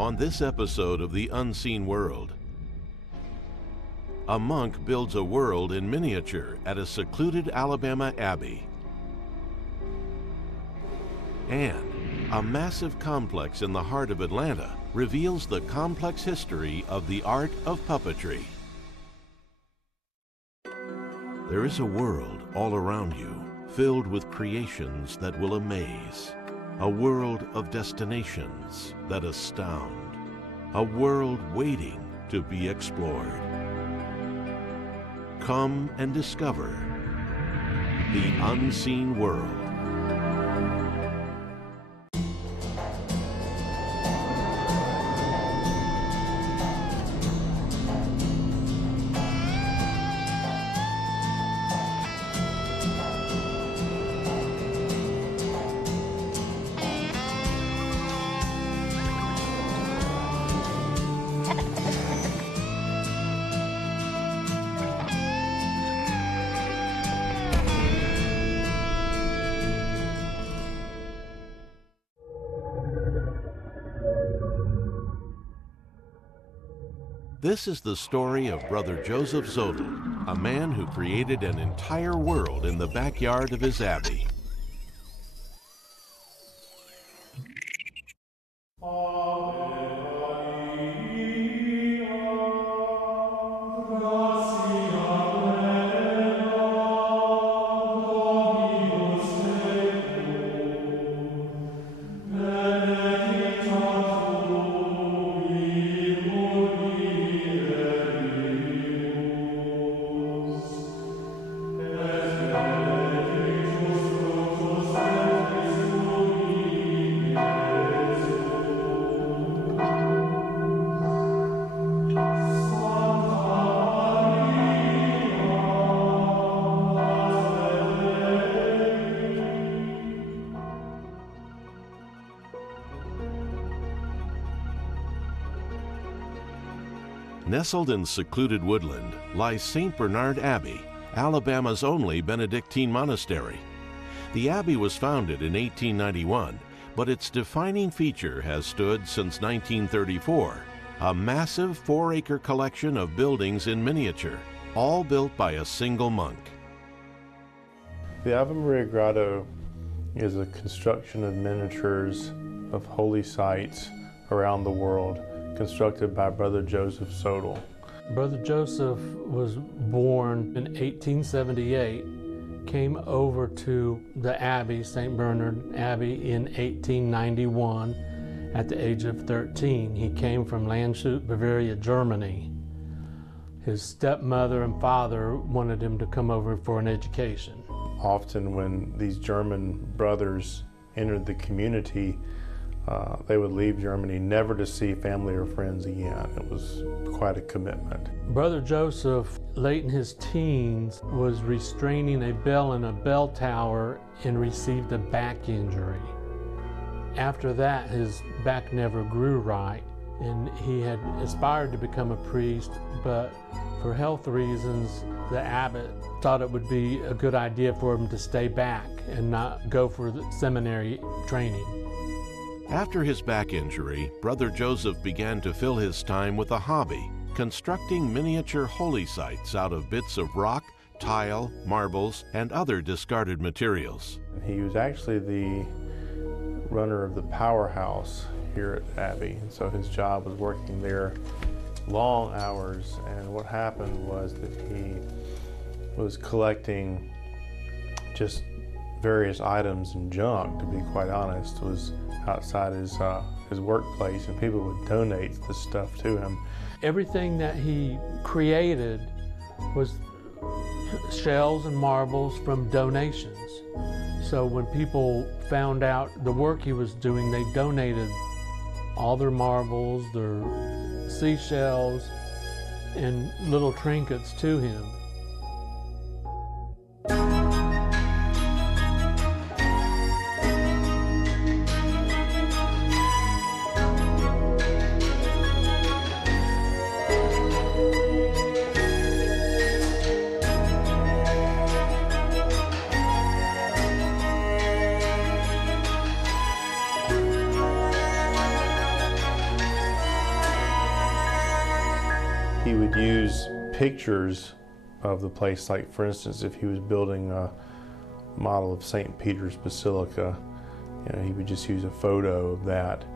On this episode of The Unseen World, a monk builds a world in miniature at a secluded Alabama abbey. And a massive complex in the heart of Atlanta reveals the complex history of the art of puppetry. There is a world all around you, filled with creations that will amaze. A world of destinations that astound. A world waiting to be explored. Come and discover the unseen world. This is the story of Brother Joseph Zodel, a man who created an entire world in the backyard of his abbey. Nestled in secluded woodland lies St. Bernard Abbey, Alabama's only Benedictine monastery. The abbey was founded in 1891, but its defining feature has stood since 1934, a massive 4-acre collection of buildings in miniature, all built by a single monk. The Ave Maria Grotto is a construction of miniatures of holy sites around the world, constructed by Brother Joseph Zodel. Brother Joseph was born in 1878, came over to the Abbey, St. Bernard Abbey, in 1891 at the age of 13. He came from Landshut, Bavaria, Germany. His stepmother and father wanted him to come over for an education. Often when these German brothers entered the community, they would leave Germany never to see family or friends again. It was quite a commitment. Brother Joseph, late in his teens, was restraining a bell in a bell tower and received a back injury. After that, his back never grew right, and he had aspired to become a priest, but for health reasons, the abbot thought it would be a good idea for him to stay back and not go for the seminary training. After his back injury, Brother Joseph began to fill his time with a hobby, constructing miniature holy sites out of bits of rock, tile, marbles, and other discarded materials. He was actually the runner of the powerhouse here at Abbey, and so his job was working there long hours, and what happened was that he was collecting just various items and junk, to be quite honest, was outside his workplace, and people would donate the stuff to him. Everything that he created was shells and marbles from donations. So when people found out the work he was doing, they donated all their marbles, their seashells, and little trinkets to him. pictures of the place. Like, for instance, if he was building a model of St. Peter's Basilica, he would just use a photo of that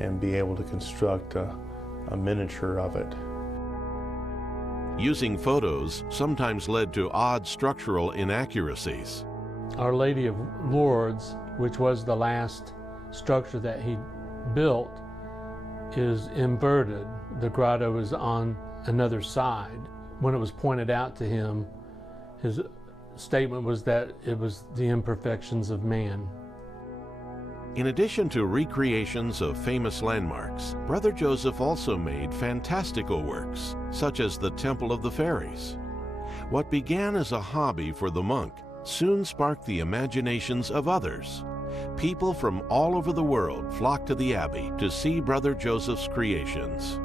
and be able to construct a miniature of it. Using photos sometimes led to odd structural inaccuracies. Our Lady of Lourdes, which was the last structure that he built, is inverted. The grotto is on another side. When it was pointed out to him, his statement was that it was the imperfections of man. In addition to recreations of famous landmarks, Brother Joseph also made fantastical works, such as the Temple of the Fairies. What began as a hobby for the monk soon sparked the imaginations of others. People from all over the world flocked to the Abbey to see Brother Joseph's creations.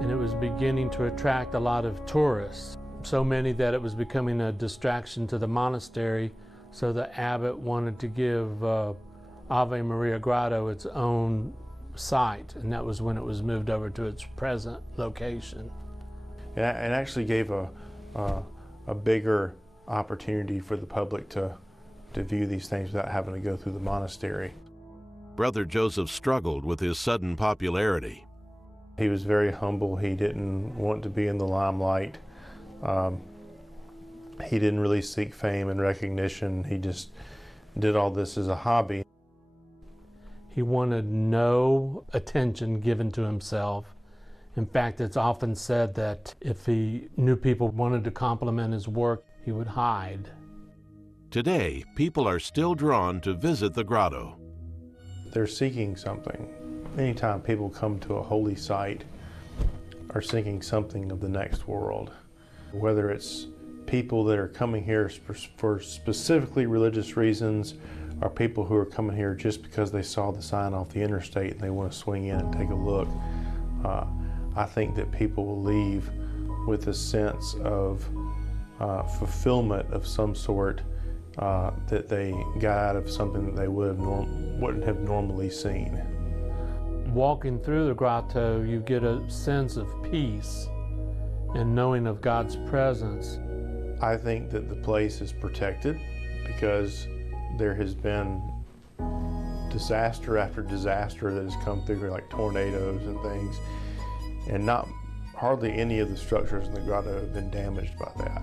And it was beginning to attract a lot of tourists, so many that it was becoming a distraction to the monastery, so the abbot wanted to give Ave Maria Grotto its own site, and that was when it was moved over to its present location. And actually gave a bigger opportunity for the public to view these things without having to go through the monastery. Brother Joseph struggled with his sudden popularity. He was very humble. He didn't want to be in the limelight. He didn't really seek fame and recognition. He just did all this as a hobby. He wanted no attention given to himself. In fact, it's often said that if he knew people wanted to compliment his work, he would hide. Today, people are still drawn to visit the grotto. They're seeking something. Anytime people come to a holy site, are seeking something of the next world. Whether it's people that are coming here for specifically religious reasons, or people who are coming here just because they saw the sign off the interstate and they want to swing in and take a look. I think that people will leave with a sense of fulfillment of some sort that they got out of something that they wouldn't have normally seen. Walking through the grotto, you get a sense of peace and knowing of God's presence. I think that the place is protected because there has been disaster after disaster that has come through here, like tornadoes and things, and hardly any of the structures in the grotto have been damaged by that.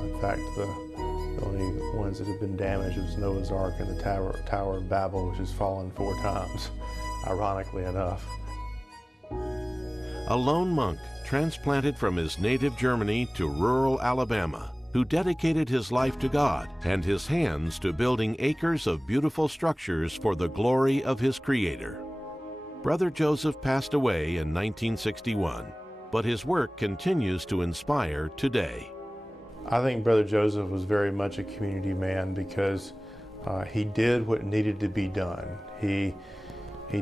In fact, the only ones that have been damaged was Noah's Ark and the Tower of Babel, which has fallen 4 times, ironically enough. A lone monk transplanted from his native Germany to rural Alabama, who dedicated his life to God and his hands to building acres of beautiful structures for the glory of his Creator. Brother Joseph passed away in 1961, but his work continues to inspire today. I think Brother Joseph was very much a community man because he did what needed to be done. He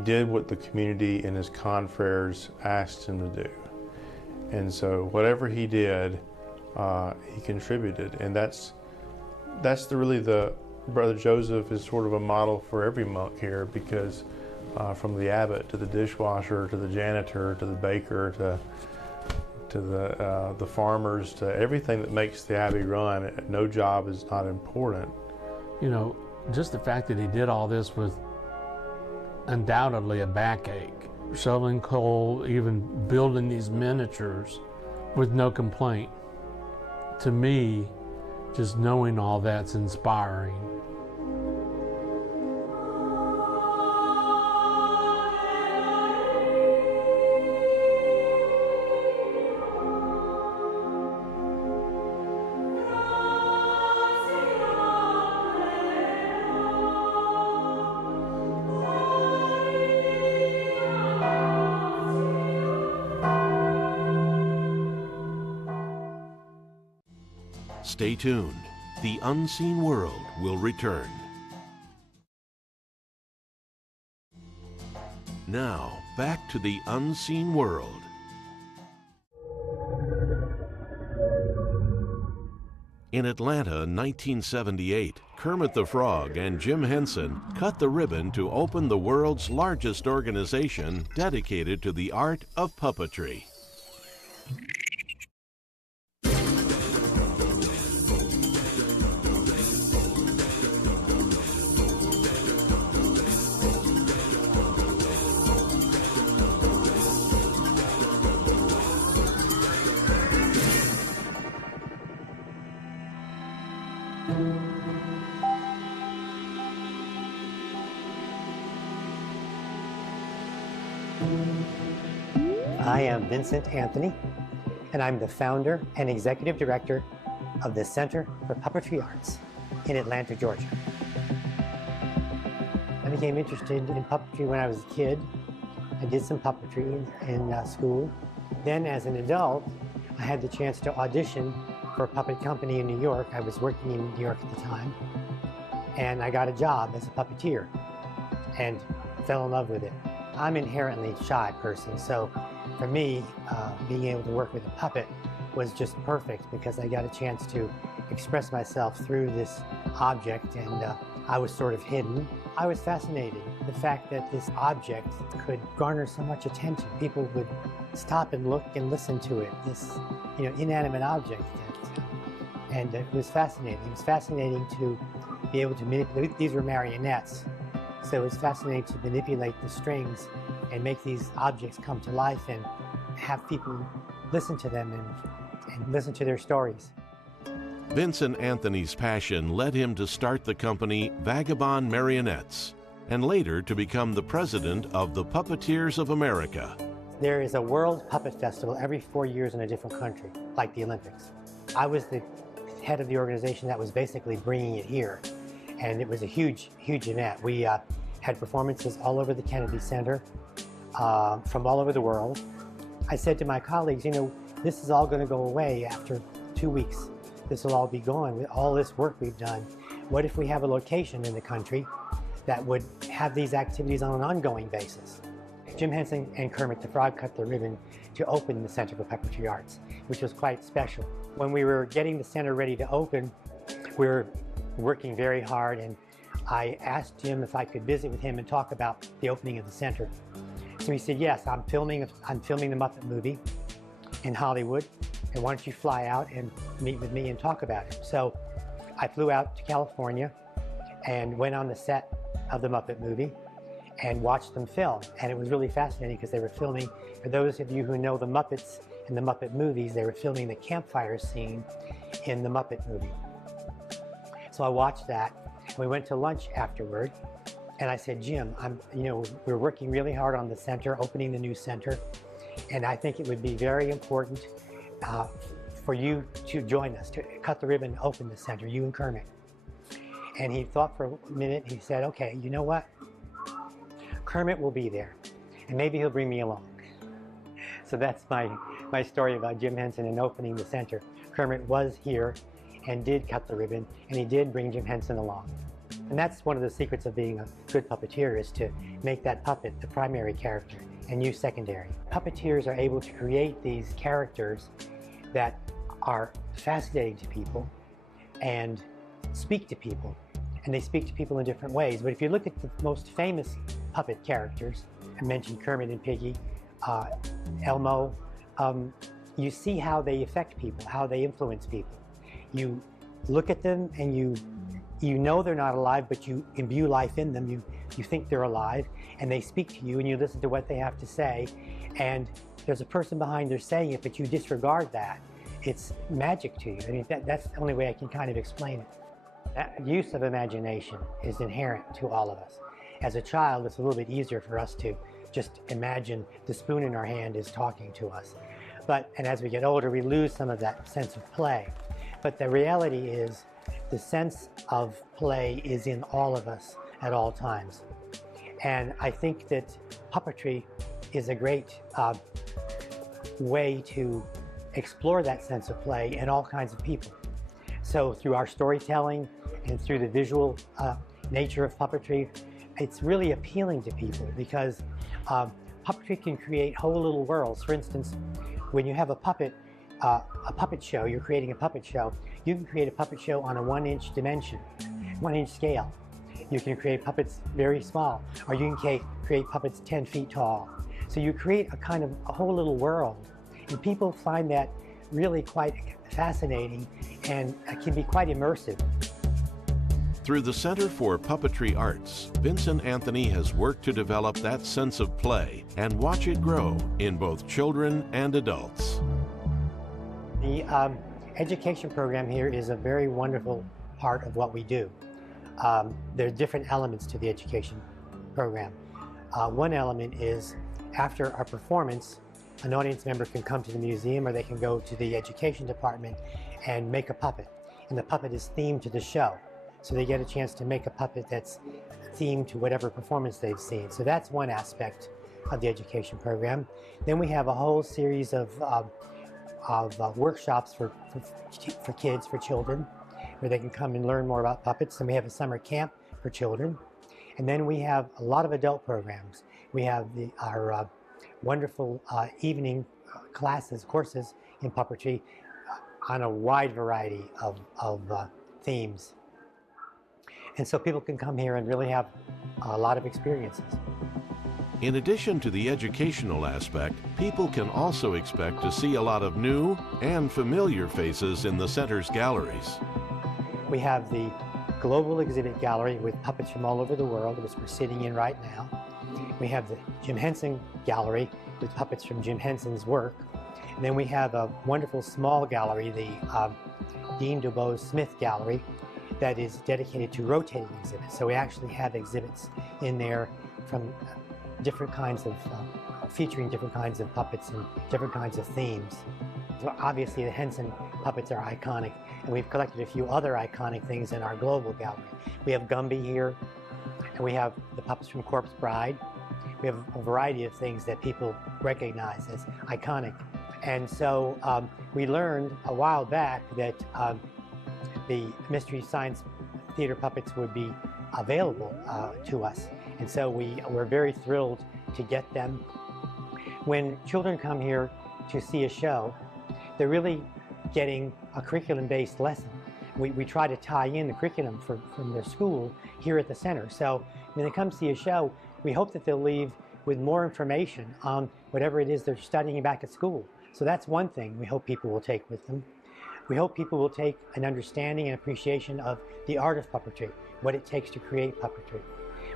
did what the community and his confreres asked him to do. And so whatever he did, he contributed. And that's really Brother Joseph is sort of a model for every monk here, because from the abbot to the dishwasher to the janitor to the baker to the farmers, to everything that makes the Abbey run, no job is not important. You know, just the fact that he did all this with undoubtedly a backache, shoveling coal, even building these miniatures with no complaint. To me, just knowing all that's inspiring. Stay tuned. The unseen world will return. Now, back to the unseen world. In Atlanta, 1978, Kermit the Frog and Jim Henson cut the ribbon to open the world's largest organization dedicated to the art of puppetry. I am Vincent Anthony, and I'm the founder and executive director of the Center for Puppetry Arts in Atlanta, Georgia. I became interested in puppetry when I was a kid. I did some puppetry in school. Then as an adult, I had the chance to audition for a puppet company in New York. I was working in New York at the time, and I got a job as a puppeteer and fell in love with it. I'm an inherently shy person, so for me, being able to work with a puppet was just perfect because I got a chance to express myself through this object, and I was sort of hidden. I was fascinated the fact that this object could garner so much attention. People would stop and look and listen to it, this inanimate object. And it was fascinating. It was fascinating to be able to manipulate. These were marionettes, so it was fascinating to manipulate the strings and make these objects come to life and have people listen to them and listen to their stories. Vincent Anthony's passion led him to start the company Vagabond Marionettes, and later to become the president of the Puppeteers of America. There is a World Puppet Festival every 4 years in a different country, like the Olympics. I was the head of the organization that was basically bringing it here, and it was a huge, huge event. We had performances all over the Kennedy Center, from all over the world. I said to my colleagues, this is all going to go away after 2 weeks. This will all be gone with all this work we've done. What if we have a location in the country that would have these activities on an ongoing basis? Jim Henson and Kermit the Frog cut the ribbon to open the Center for Puppetry Arts, which was quite special. When we were getting the center ready to open, we were working very hard, and I asked Jim if I could visit with him and talk about the opening of the center. So he said, yes, I'm filming the Muppet movie in Hollywood, and why don't you fly out and meet with me and talk about it? So I flew out to California and went on the set of the Muppet movie and watched them film. And it was really fascinating because they were filming, for those of you who know the Muppets and the Muppet movies, they were filming the campfire scene in the Muppet movie. So I watched that, and we went to lunch afterward. And I said, Jim, we're working really hard on the center, opening the new center, and I think it would be very important for you to join us, to cut the ribbon and open the center, you and Kermit. And he thought for a minute, he said, okay, you know what? Kermit will be there, and maybe he'll bring me along. So that's my story about Jim Henson and opening the center. Kermit was here and did cut the ribbon, and he did bring Jim Henson along. And that's one of the secrets of being a good puppeteer, is to make that puppet the primary character and you secondary. Puppeteers are able to create these characters that are fascinating to people and speak to people. And they speak to people in different ways. But if you look at the most famous puppet characters, I mentioned Kermit and Piggy, Elmo, you see how they affect people, how they influence people. You look at them and you know they're not alive, but you imbue life in them. You think they're alive, and they speak to you, and you listen to what they have to say, and there's a person behind there saying it, but you disregard that. It's magic to you. I mean, that's the only way I can kind of explain it. That use of imagination is inherent to all of us. As a child, it's a little bit easier for us to just imagine the spoon in our hand is talking to us. And as we get older, we lose some of that sense of play. But the reality is, the sense of play is in all of us at all times. And I think that puppetry is a great way to explore that sense of play in all kinds of people. So through our storytelling and through the visual nature of puppetry, it's really appealing to people because puppetry can create whole little worlds. For instance, when you have a puppet show, you're creating a puppet show, you can create a puppet show on a 1-inch dimension, 1-inch scale. You can create puppets very small, or you can create puppets 10 feet tall. So you create a whole little world, and people find that really quite fascinating and can be quite immersive. Through the Center for Puppetry Arts, Vincent Anthony has worked to develop that sense of play and watch it grow in both children and adults. The education program here is a very wonderful part of what we do. There are different elements to the education program. One element is after our performance, an audience member can come to the museum or they can go to the education department and make a puppet. And the puppet is themed to the show. So they get a chance to make a puppet that's themed to whatever performance they've seen. So that's one aspect of the education program. Then we have a whole series of workshops for kids, for children, where they can come and learn more about puppets. And we have a summer camp for children. And then we have a lot of adult programs. We have our wonderful evening courses in puppetry on a wide variety of themes. And so people can come here and really have a lot of experiences. In addition to the educational aspect, people can also expect to see a lot of new and familiar faces in the center's galleries. We have the global exhibit gallery with puppets from all over the world, which we're sitting in right now. We have the Jim Henson gallery with puppets from Jim Henson's work. And then we have a wonderful small gallery, the Dean Dubois Smith Gallery, that is dedicated to rotating exhibits. So we actually have exhibits in there from different kinds of, featuring different kinds of puppets and different kinds of themes. So obviously the Henson puppets are iconic, and we've collected a few other iconic things in our global gallery. We have Gumby here, and we have the puppets from Corpse Bride. We have a variety of things that people recognize as iconic. And so we learned a while back that the Mystery Science Theater puppets would be available to us. And so we're very thrilled to get them. When children come here to see a show, they're really getting a curriculum-based lesson. We try to tie in the curriculum from their school here at the center. So when they come see a show, we hope that they'll leave with more information on whatever it is they're studying back at school. So that's one thing we hope people will take with them. We hope people will take an understanding and appreciation of the art of puppetry, what it takes to create puppetry.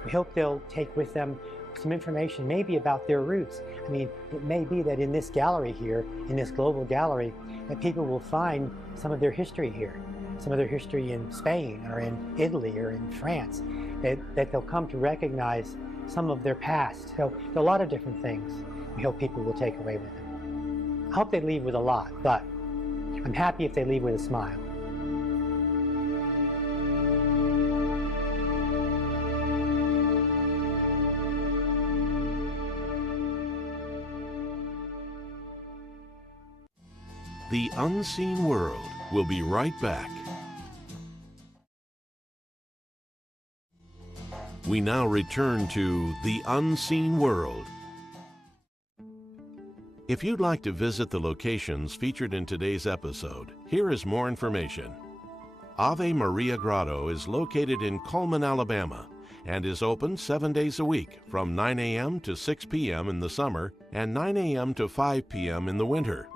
We hope they'll take with them some information maybe about their roots. I mean, it may be that in this gallery here, in this global gallery, that people will find some of their history here, some of their history in Spain or in Italy or in France, that they'll come to recognize some of their past. So there are a lot of different things we hope people will take away with them. I hope they leave with a lot, but I'm happy if they leave with a smile. The Unseen World will be right back. We now return to The Unseen World. If you'd like to visit the locations featured in today's episode, here is more information. Ave Maria Grotto is located in Cullman, Alabama, and is open 7 days a week from 9 a.m. to 6 p.m. in the summer and 9 a.m. to 5 p.m. in the winter.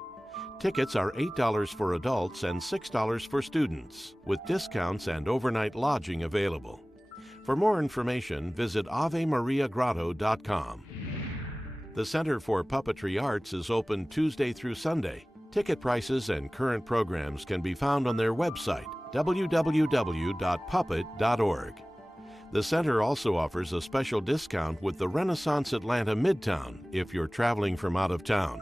Tickets are $8 for adults and $6 for students, with discounts and overnight lodging available. For more information, visit AveMariaGrotto.com. The Center for Puppetry Arts is open Tuesday through Sunday. Ticket prices and current programs can be found on their website, www.puppet.org. The center also offers a special discount with the Renaissance Atlanta Midtown if you're traveling from out of town.